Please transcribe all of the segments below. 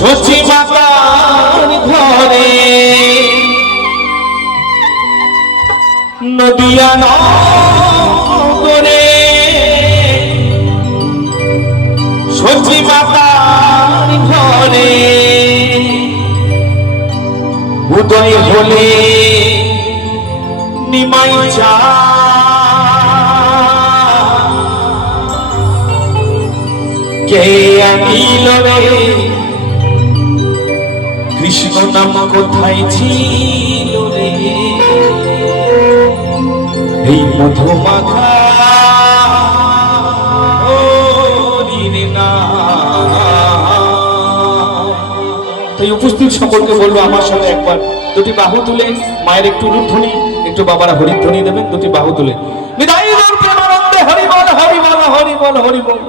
সচি মাতার ঘরে নদিয়া নগরে সচি মাতার ঘরে উদয় হলে নিমাই চা কে আনিল রে কৃষ্ণ নাম কোথায় ছিল রে এই মধুমাখা তাই উপস্থিত সকলকে বলবো আমার সঙ্গে একবার দুটি বাহু তুলে মায়ের একটু রূপধ্বনি একটু বাবারা হরিধ্বনি দেবেন দুটি বাহু তুলে বিদায় প্রেমানন্দে হরি বল হরি বল হরি বল হরি বল।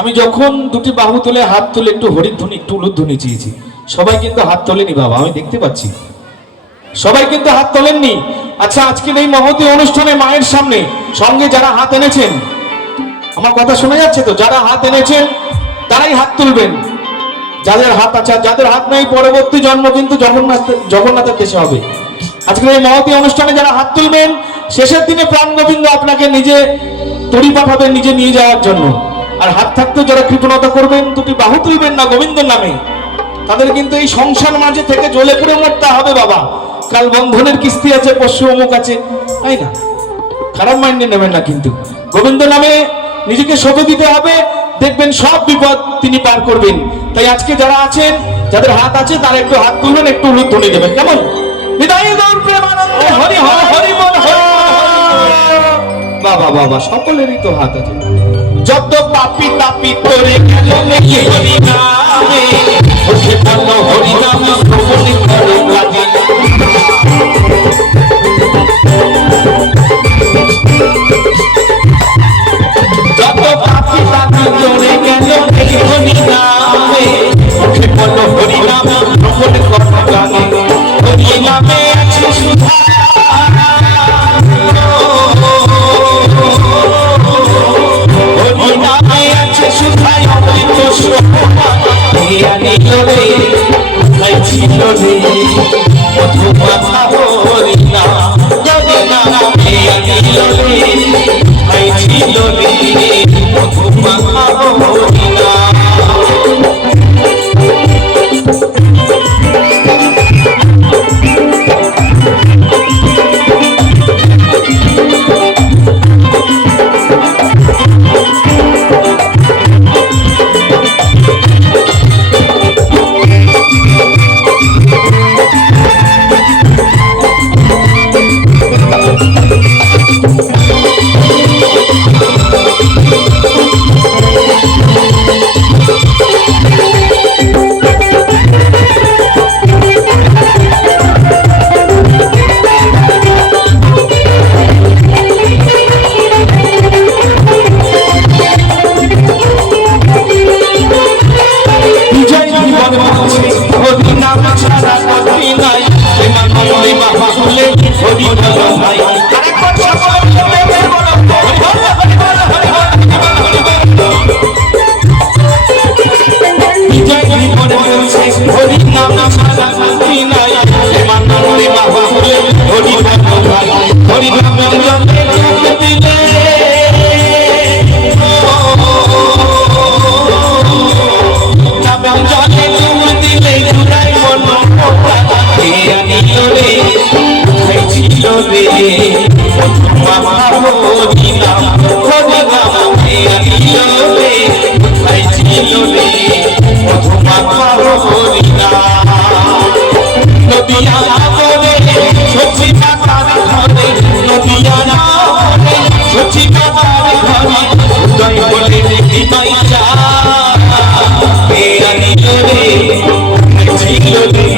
আমি যখন দুটি বাহু তুলে হাত তুলে একটু হরিধ্বনি একটু উলুধ্বনি চেয়েছি, সবাই কিন্তু হাত তোলেনি বাবা, আমি দেখতে পাচ্ছি সবাই কিন্তু হাত তোলেননি। আচ্ছা, আজকের এই মহতী অনুষ্ঠানে মায়ের সামনে সঙ্গে যারা হাত এনেছেন, আমার কথা শোনা যাচ্ছে তো? যারা হাত এনেছেন তারাই হাত তুলবেন। যাদের হাত আছে, আর যাদের হাত নেই পরবর্তী জন্ম কিন্তু জগন্নাথের দেশে হবে। আজকের এই মহতী অনুষ্ঠানে যারা হাত তুলবেন, শেষের দিনে প্রাণ গোবিন্দ আপনাকে নিজে তড়ি পাঠাবেন নিজে নিয়ে যাওয়ার জন্য। আর হাত থাকতে যারা কৃপণতা করবেন, দুটি বাহু তুলবেন না গোবিন্দর নামে, তাদের কিন্তু এই সংসার মাঝে থেকে জ্বলে পুড়ে মরতে হবে বাবা। কাল বন্ধনের কিস্তি আছে, পশু অমুক আছে, তাই না? খারাপ মাইন্ডে নেবেন না, কিন্তু গোবিন্দ নামে নিজেকে সঁপে দিতে হবে, দেখবেন সব বিপদ তিনি পার করবেন। তাই আজকে যারা আছেন, যাদের হাত আছে, তারা একটু হাত তুলবেন, একটু উলুধ্বনি দেবেন, কেমন? বিদায় গৌর প্রেমানন্দে হরি হরি হরি বল হরি। বাবা বাবা, সকলেরই তো হাত আছে। যত পাপি তাপি করে গেল নাকি হরি নামে, ওকে বলো হরি নাম শ্রবণ করে কাজে। যত পাপি তাপি করে গেল নাকি হরি নামে, ওকে বলো হরি নাম শ্রবণ করে কাজে। হরি নামে আছে সুধা, হরি নামে আছে সুধাই অমৃত শোভা। জ্ঞানী রে কোথায় ছিল রে মধু মাথা হরি নাম, হরি নাম জ্ঞানী রে কোথায় ছিল রে মধু মাথা হরি নাম। Hallelujah.